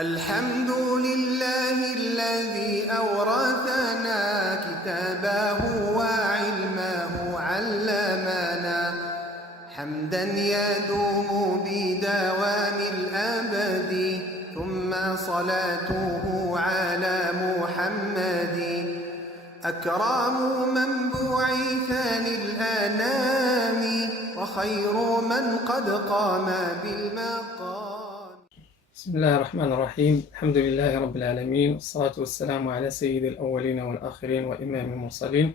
الحمد لله الذي أورثنا كتابه وعلمه علمنا، حمدا يدوم بدوام الأبد، ثم صلاته على محمد، أكرم من بعث للأنام، وخير من قد قام بالمقام. بسم الله الرحمن الرحيم. الحمد لله رب العالمين، والصلاة والسلام على سيد الأولين والآخرين وإمام المرسلين،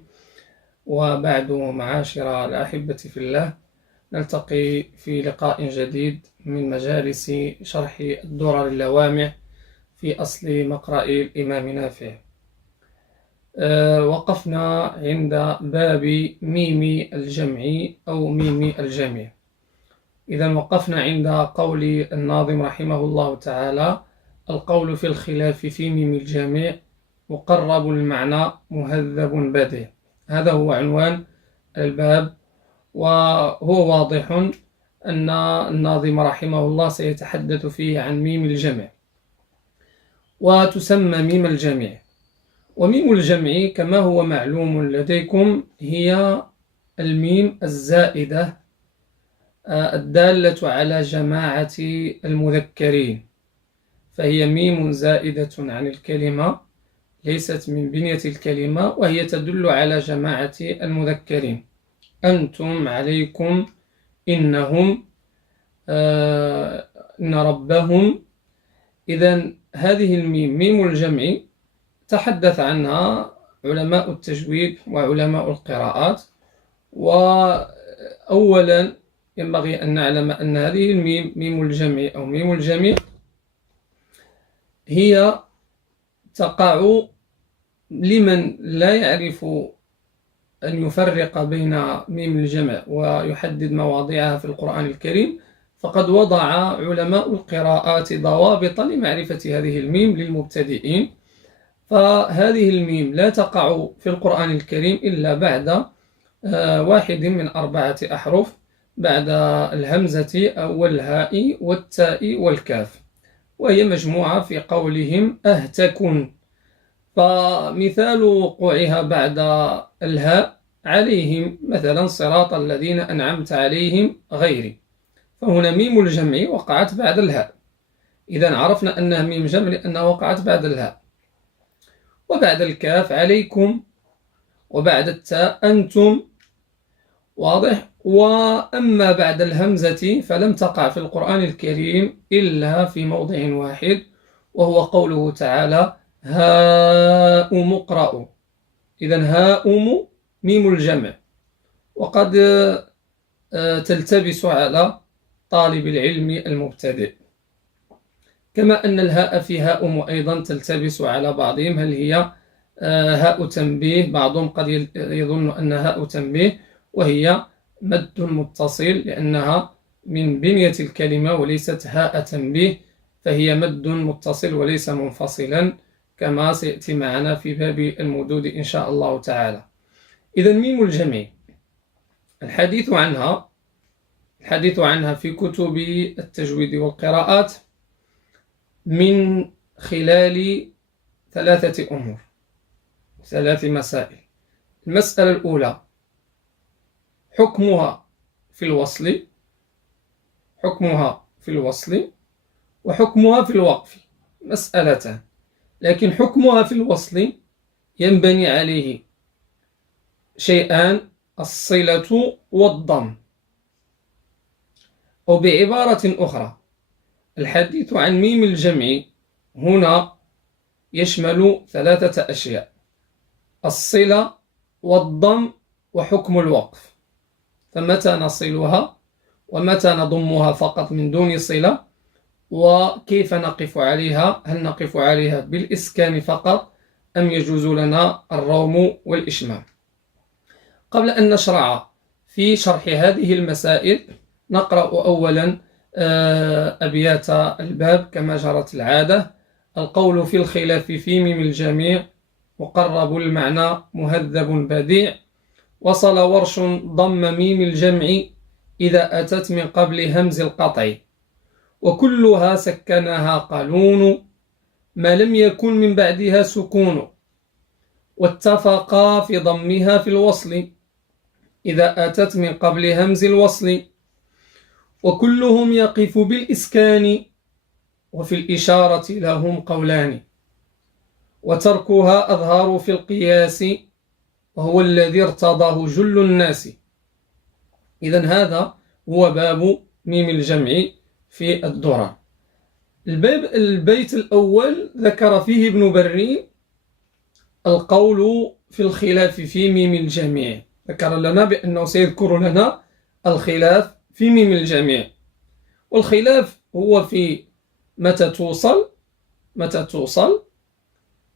وبعد. معاشر الأحبة في الله، نلتقي في لقاء جديد من مجالس شرح الدرر اللوامع في أصل مقرأ الإمام نافع. وقفنا عند باب ميم الجمع أو ميم الجمع. إذا وقفنا عند قول الناظم رحمه الله تعالى: القول في الخلاف في ميم الجمع مقرب المعنى مهذب بديع. هذا هو عنوان الباب، وهو واضح أن الناظم رحمه الله سيتحدث فيه عن ميم الجمع، وتسمى ميم الجمع. وميم الجمع كما هو معلوم لديكم هي الميم الزائدة الدالة على جماعة المذكرين، فهي ميم زائدة عن الكلمة، ليست من بنية الكلمة، وهي تدل على جماعة المذكرين: أنتم، عليكم، إنهم، إن ربهم. إذن هذه الميم ميم الجمع تحدث عنها علماء التجويد وعلماء القراءات. وأولا ينبغي أن نعلم أن هذه الميم ميم الجمع أو ميم الجمع هي تقع لمن لا يعرف أن يفرق بين ميم الجمع ويحدد مواضعها في القرآن الكريم، فقد وضع علماء القراءات ضوابط لمعرفة هذه الميم للمبتدئين. فهذه الميم لا تقع في القرآن الكريم إلا بعد واحد من 4 أحرف، بعد الهمزة والهاء والتاء والكاف، وهي مجموعة في قولهم أهتكن. فمثال وقوعها بعد الهاء: عليهم، مثلا صراط الذين أنعمت عليهم غيري، فهنا ميم الجمع وقعت بعد الهاء. إذن عرفنا أنها ميم جمع لأنها وقعت بعد الهاء. وبعد الكاف عليكم، وبعد التاء أنتم، واضح. وأما بعد الهمزة فلم تقع في القرآن الكريم إلا في موضع واحد، وهو قوله تعالى: هاؤم اقرأوا. إذن هاؤم ميم الجمع، وقد تلتبس على طالب العلم المبتدئ، كما أن الهاء في هاؤم أيضا تلتبس على بعضهم، هل هي هاء تنبيه؟ بعضهم قد يظن أنها هاء تنبيه، وهي مد متصل لأنها من بنية الكلمة وليست هاء تنبيه، فهي مد متصل وليس منفصلا، كما سيأتي معنا في باب المدود إن شاء الله تعالى. إذن ميم الجمع الحديث عنها في كتب التجويد والقراءات من خلال 3 أمور، 3 مسائل. المسألة الأولى: حكمها في الوصل، وحكمها في الوقف، مسألتان. لكن حكمها في الوصل ينبني عليه شيئان: الصلة والضم. وبعبارة أخرى، الحديث عن ميم الجمع هنا يشمل 3 أشياء: الصلة والضم وحكم الوقف. فمتى نصلها ومتى نضمها فقط من دون صلة، وكيف نقف عليها؟ هل نقف عليها بالإسكان فقط أم يجوز لنا الروم والإشمام؟ قبل أن نشرع في شرح هذه المسائل نقرأ أولا أبيات الباب كما جرت العادة: القول في الخلاف في ميم الجميع مقرب المعنى مهذب بديع، وصل ورش ضم ميم الجمع إذا أتت من قبل همز القطع، وكلها سكنها قالون ما لم يكن من بعدها سكون، واتفقا في ضمها في الوصل إذا أتت من قبل همز الوصل، وكلهم يقف بالإسكان، وفي الإشارة لهم قولان، وتركها أظهر في القياس، وهو الذي ارتضاه جل الناس. إذن هذا هو باب ميم الجمع في الدرر. البيت الأول ذكر فيه ابن بري القول في الخلاف في ميم الجميع، ذكر لنا بأنه سيذكر لنا الخلاف في ميم الجميع، والخلاف هو في متى توصل،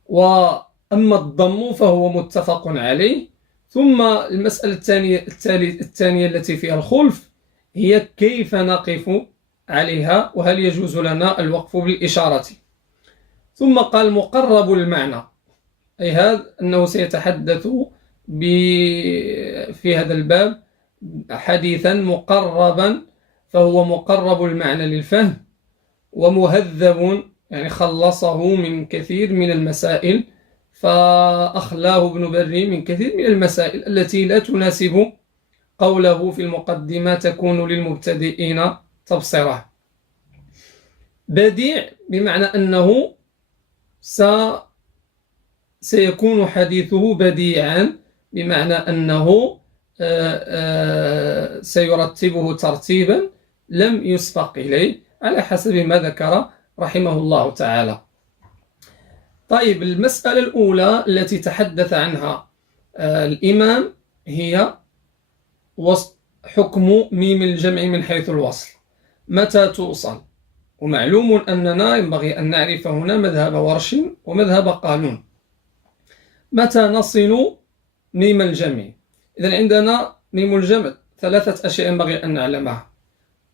وأما الضم فهو متفق عليه. ثم المسألة الثانية التي فيها الخلف هي كيف نقف عليها، وهل يجوز لنا الوقف بالإشارة. ثم قال مقرب المعنى، أي هذا أنه سيتحدث في هذا الباب حديثا مقربا، فهو مقرب المعنى للفهم، ومهذب يعني خلصه من كثير من المسائل، فأخلاه ابن بري من كثير من المسائل التي لا تناسب قوله في المقدمة تكون للمبتدئين تبصرة. بديع بمعنى أنه سيكون حديثه بديعا، بمعنى أنه سيرتبه ترتيبا لم يسبق إليه على حسب ما ذكر رحمه الله تعالى. طيب، المسألة الأولى التي تحدث عنها الإمام هي حكم ميم الجمع من حيث الوصل، متى توصل. ومعلوم أننا ينبغي أن نعرف هنا مذهب ورش ومذهب قالون. متى نصل ميم الجمع؟ إذن عندنا ميم الجمع 3 أشياء ينبغي أن نعلمها: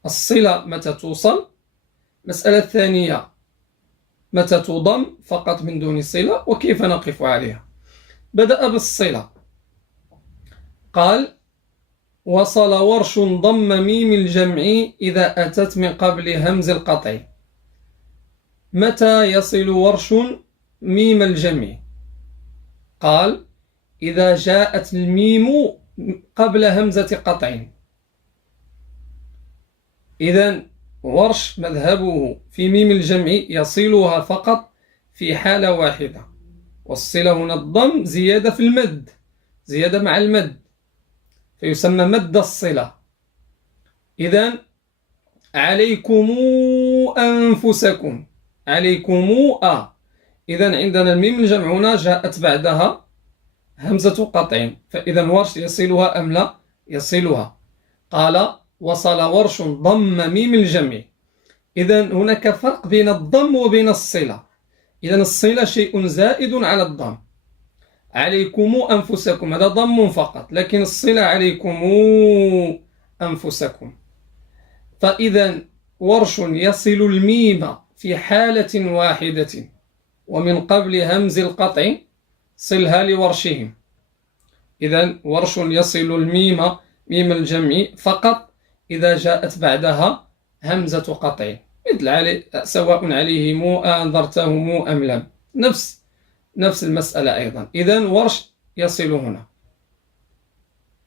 الصلة متى توصل، مسألة الثانية متى تضم فقط من دون صلة، وكيف نقف عليها. بدأ بالصلة، قال وصل ورش ضم ميم الجمع إذا أتت من قبل همز القطع. متى يصل ورش ميم الجمع؟ قال إذا جاءت الميم قبل همزة قطع. إذن ورش مذهبه في ميم الجمع يصلها فقط في حالة واحدة، والصلة هنا الضم زيادة في المد، زيادة مع المد، فيسمى مد الصلة. إذن عليكم أنفسكم، عليكم إذن عندنا الميم الجمع هنا جاءت بعدها همزة قطع، فإذا ورش يصلها أم لا؟ يصلها. قال وصل ورش ضم ميم الجمع. إذن هناك فرق بين الضم وبين الصلة. إذن الصلة شيء زائد على الضم، عليكم أنفسكم هذا ضم فقط، لكن الصلة عليكم أنفسكم. فإذا ورش يصل الميم في حالة واحدة ومن قبل همز القطع صلها لورشهم. إذن ورش يصل الميم ميم الجمع فقط إذا جاءت بعدها همزة قطع، مثل سواء عليهم أنذرتهم أم لم، نفس المسألة أيضا. إذن ورش يصل هنا،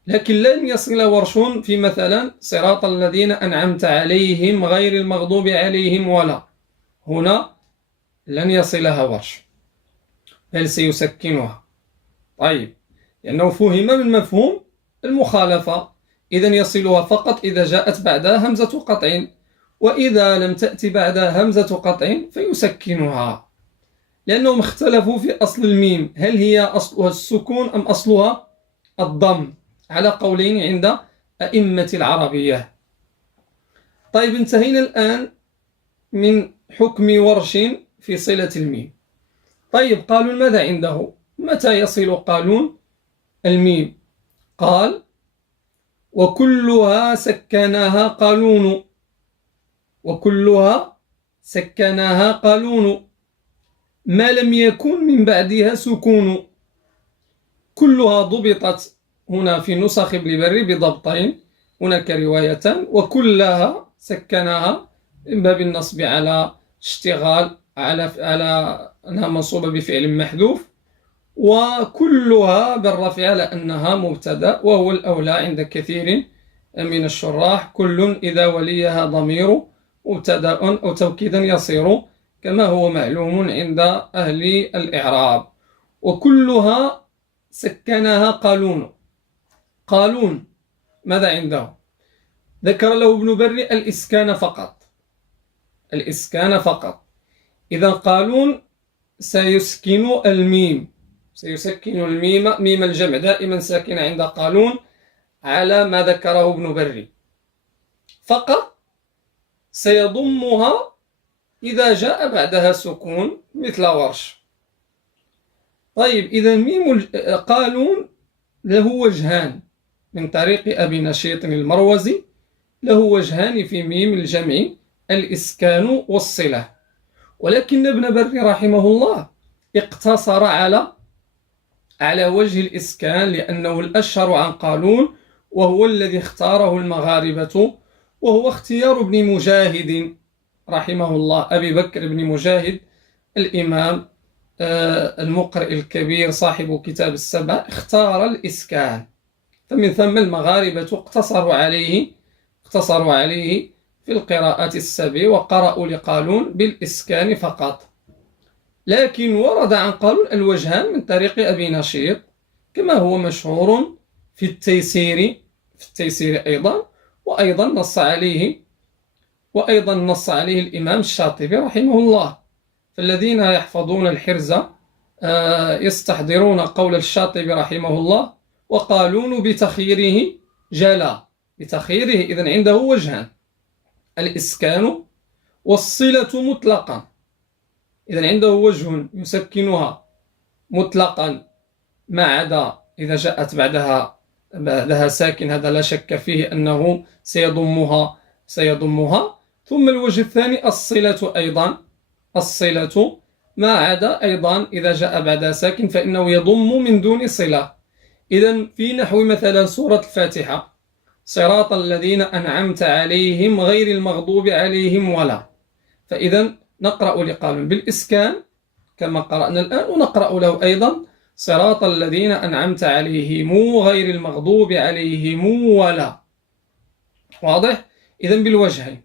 لكن لن يصل ورش في مثلا صراط الذين أنعمت عليهم غير المغضوب عليهم ولا، هنا لن يصلها ورش بل سيسكنها. طيب، لأنه فهم من مفهوم المخالفة. إذن يصلها فقط إذا جاءت بعدها همزة قطع، وإذا لم تأتي بعدها همزة قطع فيسكنها، لأنهم اختلفوا في أصل الميم، هل هي أصلها السكون أم أصلها الضم، على قولين عند أئمة العربية. طيب، انتهينا الآن من حكم ورش في صلة الميم. طيب، قالون ماذا عنده؟ متى يصل قالون الميم؟ قال وكلها سكناها قالون، وكلها سكناها قالون ما لم يكن من بعدها سكون. كلها ضبطت هنا في نسخ ابن بري بضبطين، هناك رواية وكلها سكناها من باب النصب على اشتغال على أنها منصوبة بفعل محذوف، وكلها بالرفع على أنها مبتدأ، وهو الأولى عند كثير من الشراح. كل إذا وليها ضمير مبتدأ أو توكيدا يصير كما هو معلوم عند أهل الإعراب. وكلها سكنها قالون. قالون ماذا عنده؟ ذكر له ابن بري الإسكان فقط، الإسكان فقط. إذا قالون سيسكن الميم، سيسكن الميم، ميم الجمع دائما ساكنة عند قالون على ما ذكره ابن بري، فقط سيضمها إذا جاء بعدها سكون مثل ورش. طيب إذا ميم قالون له وجهان من طريق أبي نشيط المروزي، له وجهان في ميم الجمع، الإسكان والصلة. ولكن ابن بري رحمه الله اقتصر على وجه الإسكان لأنه الأشهر عن قالون، وهو الذي اختاره المغاربة، وهو اختيار ابن مجاهد رحمه الله، أبي بكر بن مجاهد الإمام المقرئ الكبير صاحب كتاب السبع، اختار الإسكان. فمن ثم المغاربة اقتصروا عليه في القراءات السبع، وقرأوا لقالون بالإسكان فقط. لكن ورد عن قالون الوجهان من طريق أبي نشيط كما هو مشهور في التيسير وأيضا نص عليه الإمام الشاطبي رحمه الله. فالذين يحفظون الحرز يستحضرون قول الشاطبي رحمه الله: وقالون بتخييره جلا، بتخييره إذن عنده وجهان: الإسكان والصلة مطلقا. إذن عنده وجه يسكنها مطلقا ما عدا إذا جاءت بعدها ساكن، هذا لا شك فيه أنه سيضمها. ثم الوجه الثاني الصلة ما عدا أيضا إذا جاء بعدها ساكن فإنه يضم من دون صلة. إذن في نحو مثلا سورة الفاتحة: صراط الذين أنعمت عليهم غير المغضوب عليهم ولا، فإذا نقرأ لقالون بالإسكان كما قرأنا الآن، ونقرأ له أيضا صراط الذين أنعمت عليهم غير المغضوب عليهم ولا. واضح؟ إذن بالوجهين.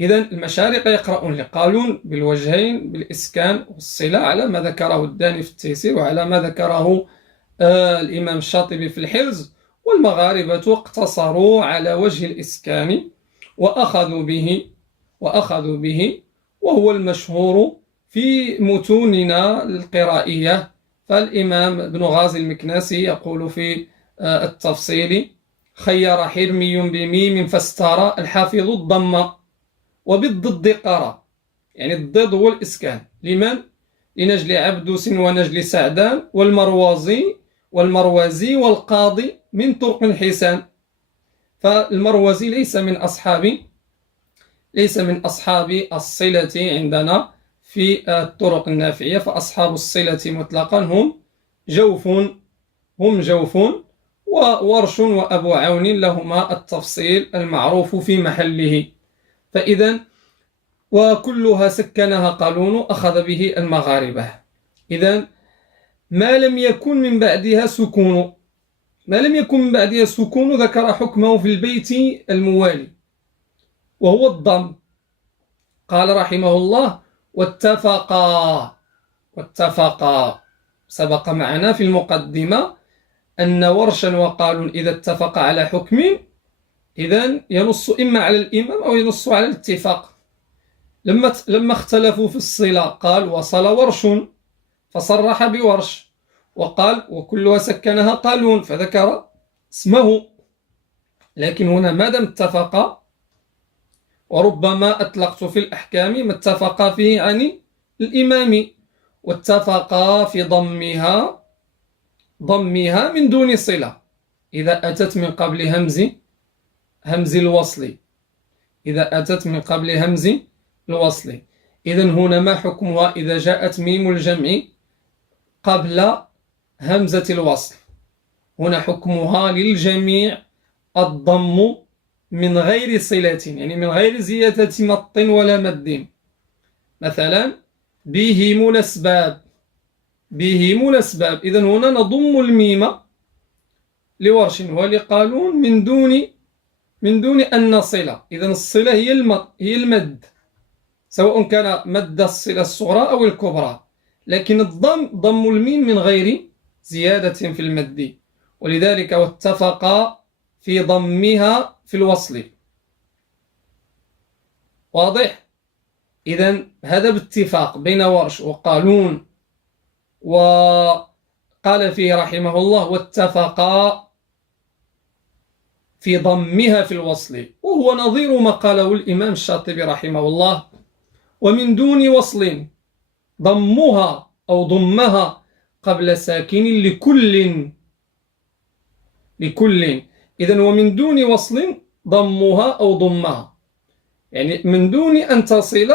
إذن المشارقة يقرؤون لقالون بالوجهين بالإسكان والصلة على ما ذكره الداني في التيسير وعلى ما ذكره الإمام الشاطبي في الحرز، والمغاربة اقتصروا على وجه الإسكان وأخذوا به، وهو المشهور في متوننا القرائية. فالإمام ابن غازي المكناسي يقول في التفصيل: خير حرمي بميم فاسترى الحافظ الضم وبالضد قرى. يعني الضد هو الإسكان. لمن؟ لنجل عبدوس ونجل سعدان والمروزي والقاضي من طرق حسان. فالمروزي ليس من أصحاب الصلة عندنا في الطرق النافعية، فأصحاب الصلة مطلقا هم جوف وورش وأبو عون لهما التفصيل المعروف في محله. فإذا وكلها سكنها قالون أخذ به المغاربة. إذا ما لم يكن من بعدها سكون ذكر حكمه في البيت الموالي وهو الضم. قال رحمه الله: واتفقا سبق معنا في المقدمة أن ورشا وقالون إذا اتفق على حكم إذن ينص إما على الإمام أو ينص على الاتفاق. لما اختلفوا في الصلة قال: وصل ورش، فصرح بورش، وقال: وكلها سكنها قالون، فذكر اسمه. لكن هنا ما دام اتفقا، وربما أطلقت في الأحكام ما اتفقا فيه عن الإمام، واتفقا في ضمها من دون صلة إذا أتت من قبل همز الوصل، إذن هنا ما حكمها إذا جاءت ميم الجمع قبل همزة الوصل؟ هنا حكمها للجميع الضم من غير صلة، يعني من غير زيادة مط ولا مد. مثلا بهم الأسباب، بهم الأسباب. إذن هنا نضم الميم لورش ولقالون من دون أن نصل. إذن الصلة هي المد، سواء كان مد الصلة الصغرى أو الكبرى، لكن ضم الميم من غير زيادة في المد، ولذلك واتفقا في ضمها في الوصل. واضح؟ إذن هذا باتفاق بين ورش وقالون، وقال فيه رحمه الله واتفقا في ضمها في الوصل، وهو نظير ما قاله الإمام الشاطبي رحمه الله: ومن دون وصل ضمها أو ضمها قبل ساكن لكل. إذن ومن دون وصل ضمها أو ضمها، يعني من دون أن تصل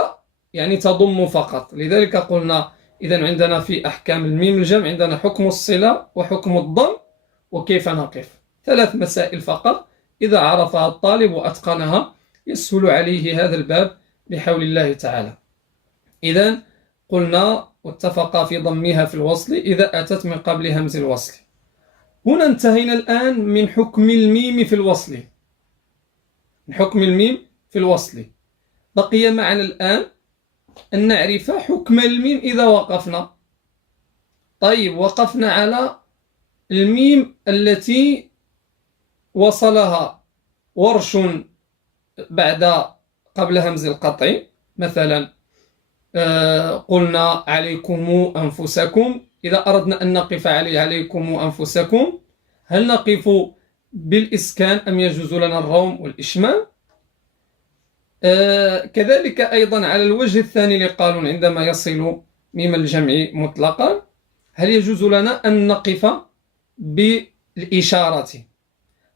يعني تضم فقط. لذلك قلنا إذن عندنا في أحكام الميم الجمع عندنا حكم الصلة وحكم الضم وكيف نقف. 3 مسائل فقط، إذا عرفها الطالب وأتقنها يسهل عليه هذا الباب بحول الله تعالى. إذن قلنا واتفق في ضمها في الوصل إذا أتت من قبل همز الوصل. هنا انتهينا الآن من حكم الميم في الوصل، من حكم الميم في الوصل. بقي معنا الآن أن نعرف حكم الميم إذا وقفنا. طيب، وقفنا على الميم التي وصلها ورش قبل همز القطع، مثلا قلنا عليكم أنفسكم. إذا أردنا أن نقف عليكم أنفسكم، هل نقف بالإسكان أم يجوز لنا الروم والإشمام؟ كذلك أيضا على الوجه الثاني لقالون عندما يصل ميم الجمع مطلقا، هل يجوز لنا أن نقف بالإشارة؟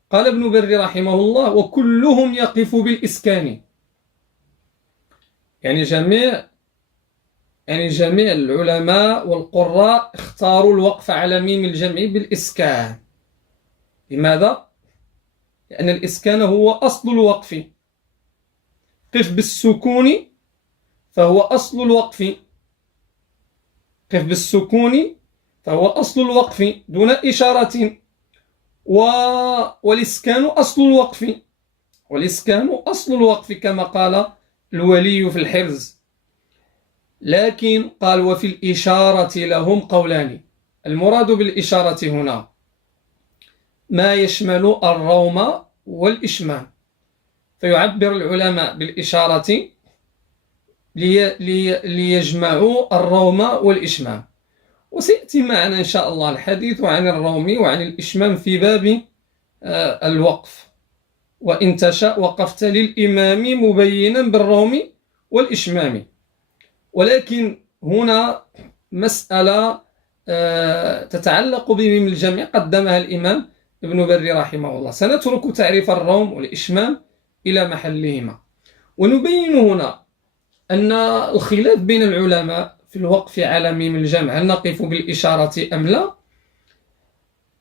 قال ابن بر رحمه الله: وكلهم يقف بالإسكان. يعني جميع العلماء والقراء اختاروا الوقف على ميم الجمع بالإسكان. لماذا؟ لأن الإسكان هو أصل الوقف. قف بالسكون فهو أصل الوقف، قف بالسكون فهو أصل الوقف دون إشارة. والإسكان أصل الوقف، والإسكان أصل الوقف كما قال الولي في الحرز. لكن قال: وفي الإشارة لهم قولان. المراد بالإشارة هنا ما يشمل الروم والإشمام، فيعبر العلماء بالإشارة ليجمعوا الروم والإشمام. وسيأتي معنا إن شاء الله الحديث عن الروم وعن الإشمام في باب الوقف. وإن تشاء وقفت للإمام مبينا بالروم والإشمام. ولكن هنا مسألة تتعلق بميم الجمع قدمها الإمام ابن بر رحمه الله. سنترك تعريف الروم والإشمام إلى محلهما، ونبين هنا أن الخلاف بين العلماء في الوقف على ميم الجمع، هل نقف بالإشارة أم لا،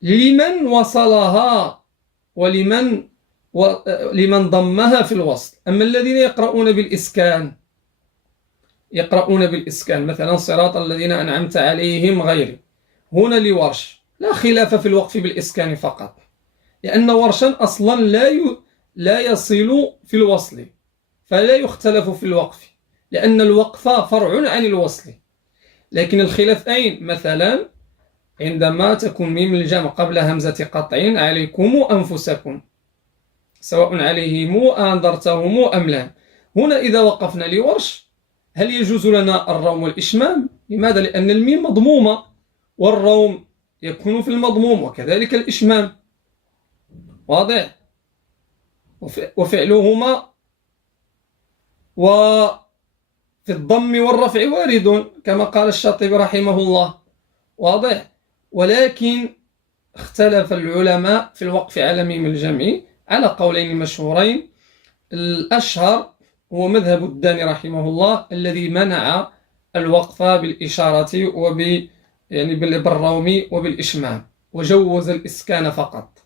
لمن وصلها ولمن ضمها في الوصل. أما الذين يقرؤون بالإسكان مثلا صراط الذين أنعمت عليهم غير، هنا لورش لا خلاف في الوقف بالإسكان فقط، لأن ورشا أصلا لا يصل في الوصل، فلا يختلف في الوقف، لأن الوقف فرع عن الوصل. لكن الخلاف أين؟ مثلا عندما تكون ميم الجمع قبل همزة قطع: عليكم أنفسكم، سواء عليهم أنذرتهم أم لا. هنا إذا وقفنا لورش، هل يجوز لنا الروم والإشمام؟ لماذا؟ لأن الميم مضمومة، والروم يكون في المضموم، وكذلك الإشمام. واضح؟ وفعلهما وفي الضم والرفع وارد كما قال الشاطبي رحمه الله. واضح؟ ولكن اختلف العلماء في الوقف على ميم الجمع على قولين مشهورين. الأشهر هو مذهب الداني رحمه الله الذي منع الوقف بالإشارة بالروم وبالإشمام، وجوز الإسكان فقط.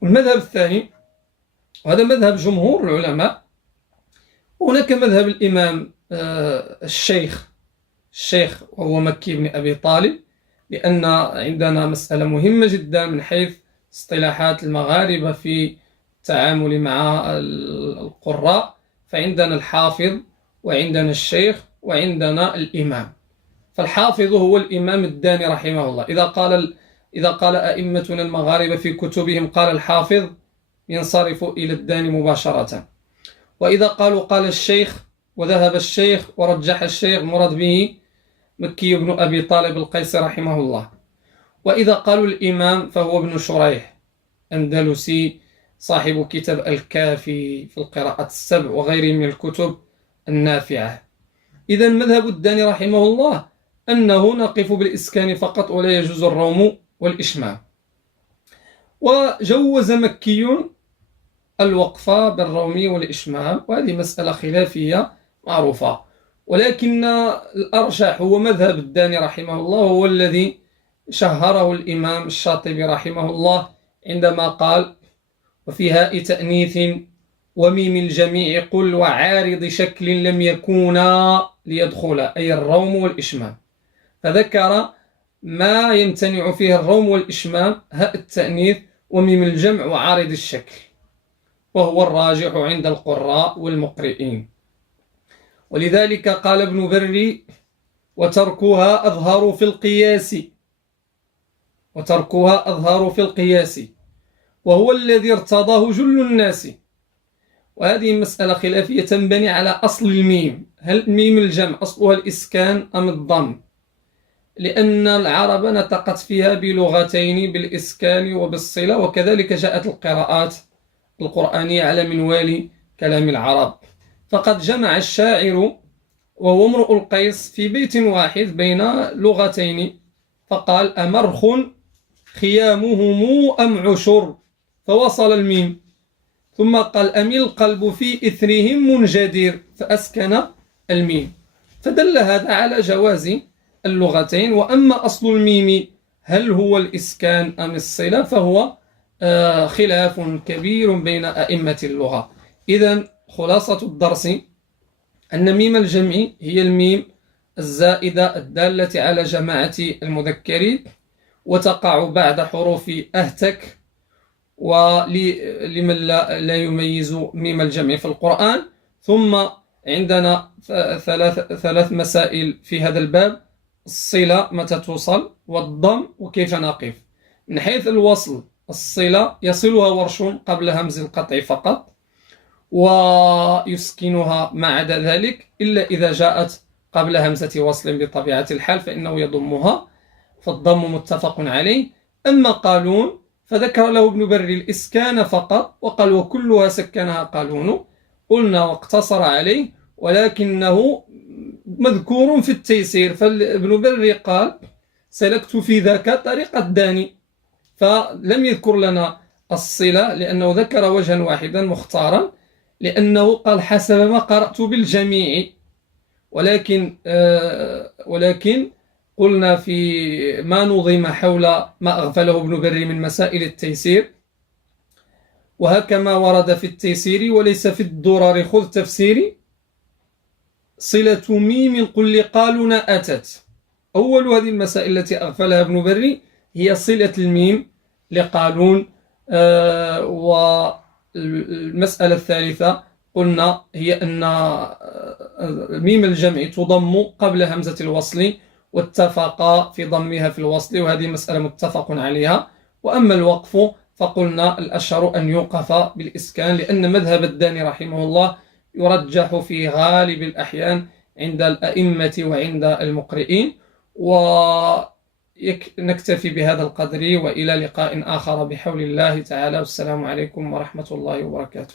والمذهب الثاني، وهذا مذهب جمهور العلماء، هناك مذهب الإمام الشيخ وهو مكي بن أبي طالب، لأن عندنا مسألة مهمة جدا من حيث اصطلاحات المغاربة في التعامل مع القراء، فعندنا الحافظ وعندنا الشيخ وعندنا الإمام. فالحافظ هو الإمام الداني رحمه الله. إذا قال أئمتنا المغاربة في كتبهم قال الحافظ، ينصرف إلى الداني مباشرة. وإذا قال الشيخ وذهب الشيخ ورجح الشيخ، مراد به مكي بن أبي طالب القيسي رحمه الله. وإذا قالوا الإمام فهو ابن شريح أندلسي، صاحب كتاب الكافي في القراءة السبع وغيره من الكتب النافعة. إذا مذهب الداني رحمه الله أنه نقف بالإسكان فقط ولا يجوز الروم والإشمام. وجوز مكي الوقف بالروم والإشمام، وهذه مسألة خلافية معروفة، ولكن الأرجح هو مذهب الداني رحمه الله، هو الذي شهره الإمام الشاطبي رحمه الله عندما قال: وفي هاء تأنيث وميم الجميع قل وعارض شكل لم يكونا ليدخلا، أي الروم والإشمام. فذكر ما يمتنع فيه الروم والإشمام: هاء التأنيث وميم الجمع وعارض الشكل، وهو الراجح عند القراء والمقرئين. ولذلك قال ابن بري: وتركها أظهر في القياس وهو الذي ارتضاه جل الناس. وهذه مسألة خلافية تنبني على أصل الميم، هل ميم الجمع أصلها الإسكان أم الضم؟ لأن العرب نطقت فيها بلغتين، بالإسكان وبالصلة، وكذلك جاءت القراءات القرآنية على منوال كلام العرب. فقد جمع الشاعر وهو امرؤ القيس في بيت واحد بين لغتين، فقال: أمرخ خيامهم أم عشر، فوصل الميم. ثم قال: أمي القلب في إثرهم منجدر، فأسكن الميم. فدل هذا على جواز اللغتين. وأما أصل الميم هل هو الإسكان أم الصلة، فهو خلاف كبير بين أئمة اللغة. إذن خلاصة الدرس أن ميم الجمع هي الميم الزائدة الدالة على جماعة المذكرين، وتقع بعد حروف أهتك، ولمن لا يميز ميم الجمع في القرآن. ثم عندنا ثلاث مسائل في هذا الباب: الصلة متى توصل، والضم وكيف نقف. من حيث الوصل، الصلة يصلها ورش قبل همز القطع فقط، ويسكنها ما عدا ذلك، إلا إذا جاءت قبل همزة وصل بطبيعة الحال فإنه يضمها، فالضم متفق عليه. أما قالون فذكر له ابن بري الإسكان فقط، وقال: وكلها سكنها قالون. قلنا واقتصر عليه، ولكنه مذكور في التيسير، فابن بري قال: سلكت في ذاك طريق الداني، فلم يذكر لنا الصلة لأنه ذكر وجها واحدا مختارا، لأنه قال: حسب ما قرأت بالجميع. ولكن قلنا في ما نظم حول ما أغفله ابن بري من مسائل التيسير: وهكما ورد في التيسير وليس في الدرر خذ تفسيري، صلة ميم قل لقالون أتت. أول هذه المسائل التي أغفلها ابن بري هي صلة الميم لقالون. والمسألة الثالثة قلنا هي أن ميم الجمع تضم قبل همزة الوصل، واتفقا في ضمها في الوصل، وهذه مسألة متفق عليها. وأما الوقف فقلنا الأشهر أن يوقف بالإسكان، لأن مذهب الداني رحمه الله يرجح في غالب الأحيان عند الأئمة وعند المقرئين. ونكتفي بهذا القدر، وإلى لقاء آخر بحول الله تعالى، والسلام عليكم ورحمة الله وبركاته.